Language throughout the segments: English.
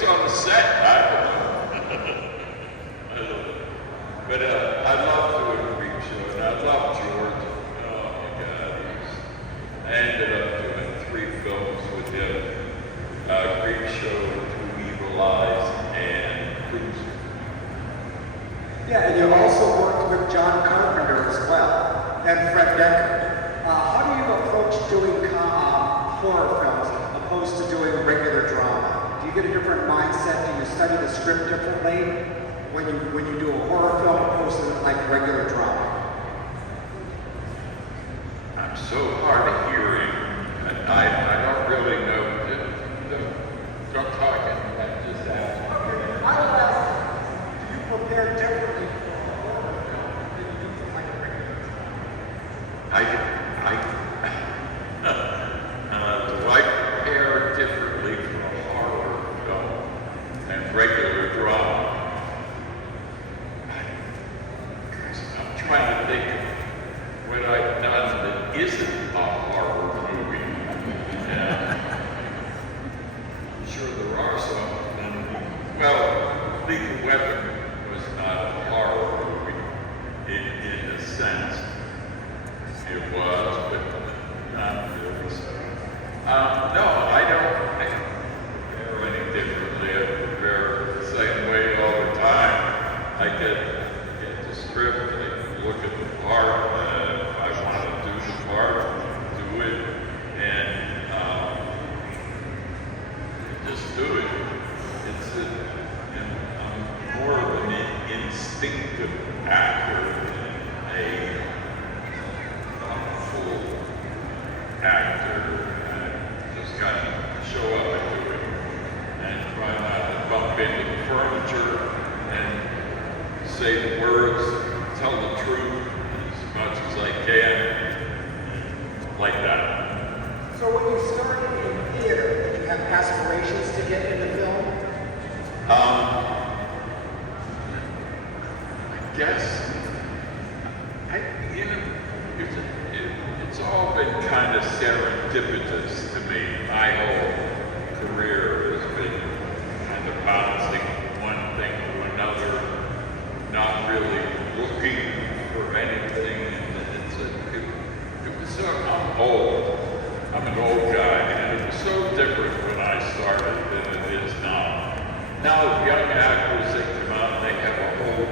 was on the set. I don't know. I don't know. But I love doing a Creep Show, and I love George. Oh my God. I ended up doing 3 films with him. Creep Show, Two Evil Eyes, and Cruiser. Yeah, and you also worked with John Carpenter as well, and Fred Decker. How do you approach doing horror films opposed to doing regular drama? Do you get a different mindset? Do you study the script differently when you do a horror film opposed to like regular drama? I'm so hard of hearing, and I don't really know. Don't talk it. I just asked. Okay, I will ask, do you prepare differently for a horror film than you do for like a regular drama? Do I prepare differently for a horror film than regular drama? I'm trying to think of what I've done that isn't a horror movie. I'm sure there are some. Well, Lethal Weapon was not a horror movie in a sense. It was, but not really so. No, I don't prepare any differently. I prepare the same way all the time. I get the script, I look at the part, if I want to do the part, do it, and just do it. I'm more of an instinctive actor than a full actor. Just kind of show up and do it, and try not to bump into the furniture, and say the words, tell the truth as much as I can, like that. So when you started in theater, did you have aspirations to get into film? I guess, it's all been kind of serendipitous to me. My whole career has been kind of bouncing one thing to another, not really looking for anything. I'm old. I'm an old guy, and it was so different when I started than it is now. Now, young actors, they come out and they have a whole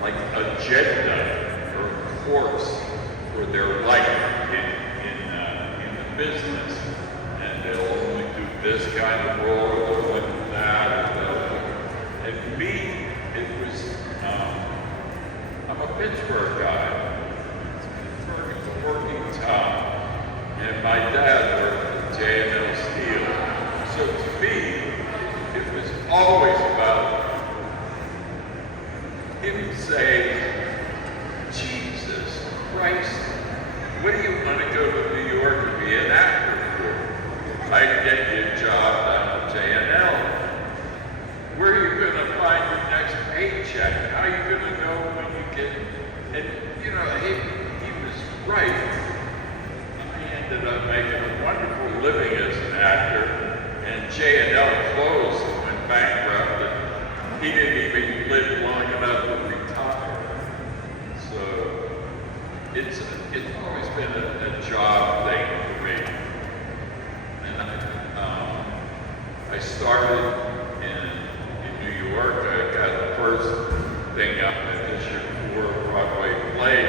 like agenda or course for their life in the business, and they'll only do this kind of role, or they'll look at that, and for me, it was, I'm a Pittsburgh guy. Pittsburgh is a working town, and my dad worked at J&L Steel. So to me, it was always about him saying, Jesus Christ, what do you want to go to New York to be an actor for? I can get you a job down at J&L. Where are you going to find your next paycheck? How are you going to know when you get, and you know, he was right. I ended up making a wonderful living as an actor, and J&L closed and went bankrupt, and he didn't even live long enough to retire. So it's always been a job thing for me. And I started in New York. I got the first thing up at this year for a Broadway play.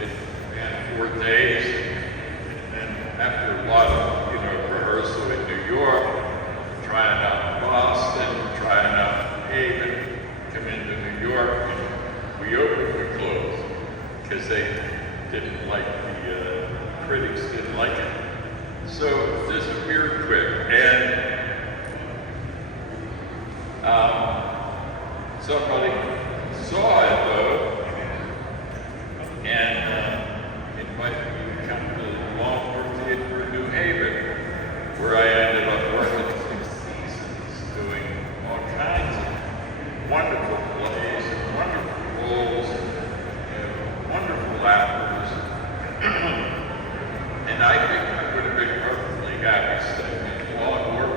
It ran 4 days, and then after a lot of rehearsal in New York, trying out in Boston, trying out in Haven, come into New York, and we opened, we closed, because they didn't like the critics didn't like it. So disappeared quick, and somebody saw it though, and invited me to come to the Longmore Theater in New Haven, where I ended up working 6 seasons, doing all kinds of wonderful plays and wonderful roles and wonderful actors. And I think I would have been perfectly happy staying in Longmore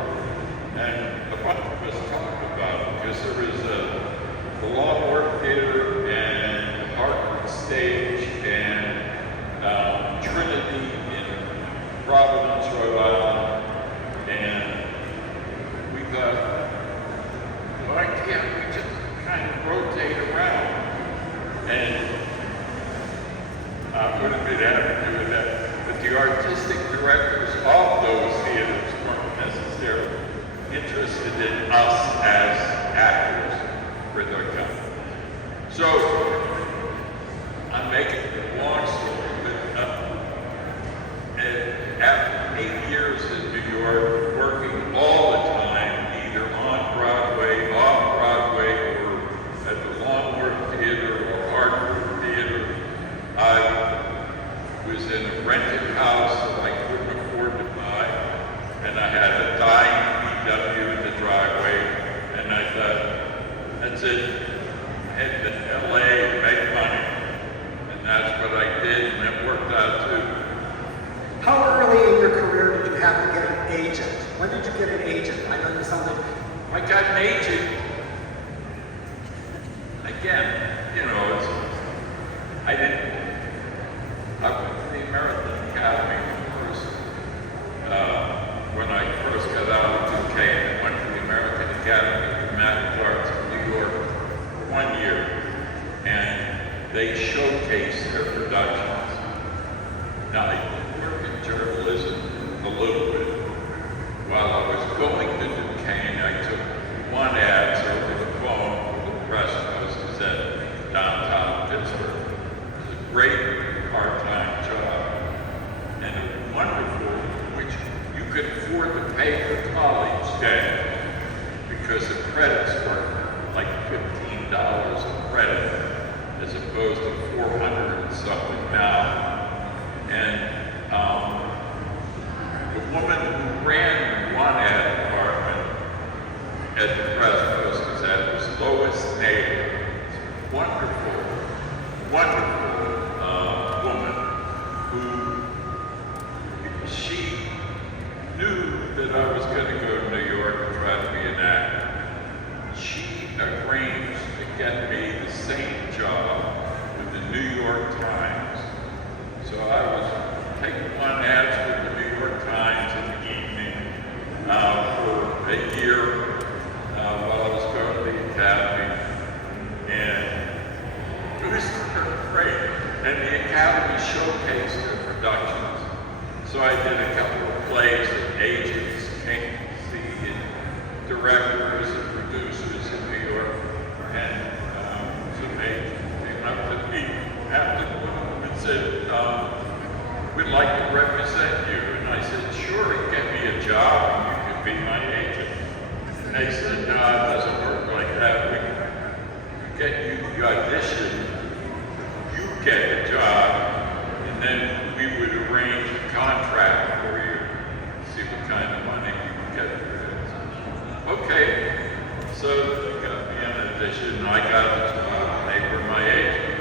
and I had a dying LDW in the driveway, and I thought, that's it, head to LA and make money. And that's what I did, and it worked out too. How early in your career did you have to get an agent? When did you get an agent? I know you sounded. I got an agent. Again, you know, I went to the American Academy first, when I first got out of 2K, and went to the American Academy of Dramatic Arts in New York for 1 year, and they showcased their productions. Now, I did work in journalism a little bit. While I was going to Duquesne, I took 1 ads over the phone for the Press Post at downtown Pittsburgh. It was a great part-time job, and it was wonderful, which you could afford to pay for college then, because the credits were like $15 a credit, as opposed to 400 and something now. And the woman who ran the 1 ad department at the Press Post was Lois Naylor. Wonderful, wonderful woman who, she knew that I was going to go to New York and try to be an actor. She arranged to get me the same job with the New York Times. So I was taking 1 ads with the New York Times in the evening for a year while I was going to the Academy. And it was great. And the Academy showcased their productions. So I did a couple of plays that agents came to see, and directors and producers in New York. And so they came up to me after the movie and said, we'd like to represent you. And I said, sure, get me a job and you can be my agent. And they said, no, it doesn't work like that. We get you the audition, you get the job, and then we would arrange a contract for you, see what kind of money you can get for it. Okay, so they got me an audition, and I got the job, and they were my agent.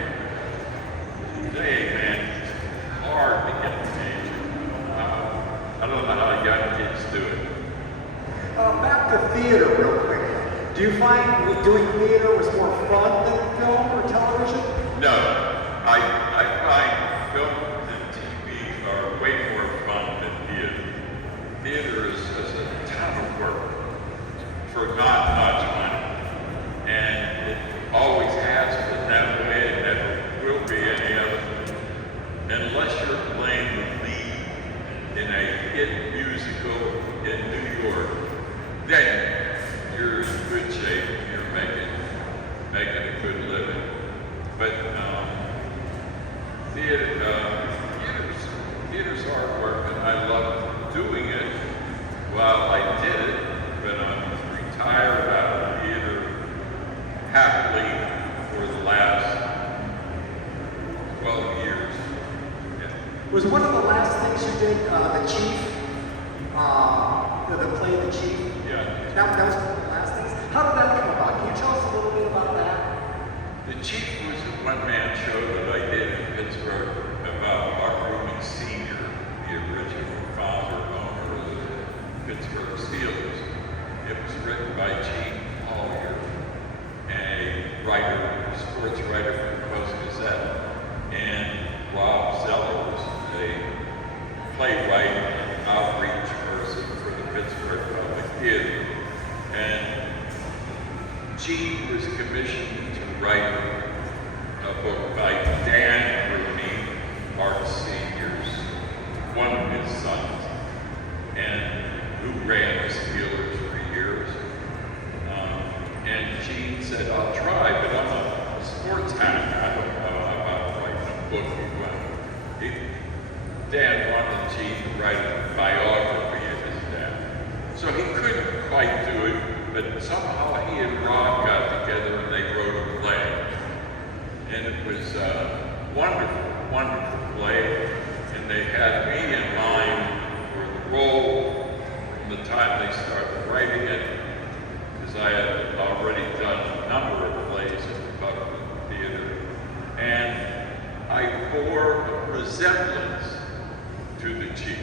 Hey, man, it's hard to get an agent. I don't know how young kids do it. Back to theater real quick. Do you find that doing theater was more fun than film or television? No, I find film and TV are way more fun than theater. Theater is a ton of work for not much money. And it always has been that way, and never will be any other. Unless you're playing the lead in a hit musical in New York, then you're in good shape. You're making a good living. But theater's hard work, and I love doing it while I did it. But I'm retired out of theater happily for the last 12 years. Yeah. Was one of the last things you did The Chief? The play The Chief? Yeah. That was one of the last things? How did that come about? Can you tell us a little bit about that? The Chief was a one-man show that I did in Pittsburgh about Mark Rubin Sr., the original founder owner of the Pittsburgh Steelers. It was written by Gene Collier, a writer, sports writer for the Post-Gazette, and Rob Zeller was a playwright and outreach person for the Pittsburgh Public Theater. And Gene was commissioned to write a book by Dan Rooney, Mark Sr.'s, one of his sons, and who ran the Steelers for years. And Gene said, I'll try, but I'm a sports hack. I don't know about writing a book. Dan wanted Gene to write a biography of his dad. So he couldn't quite do it, but somehow he and Rob got together and they wrote a play. And it was a wonderful, wonderful play. And they had me in mind for the role. finally started writing it, because I had already done a number of plays at the Buckland Theater, and I bore a resemblance to the chief.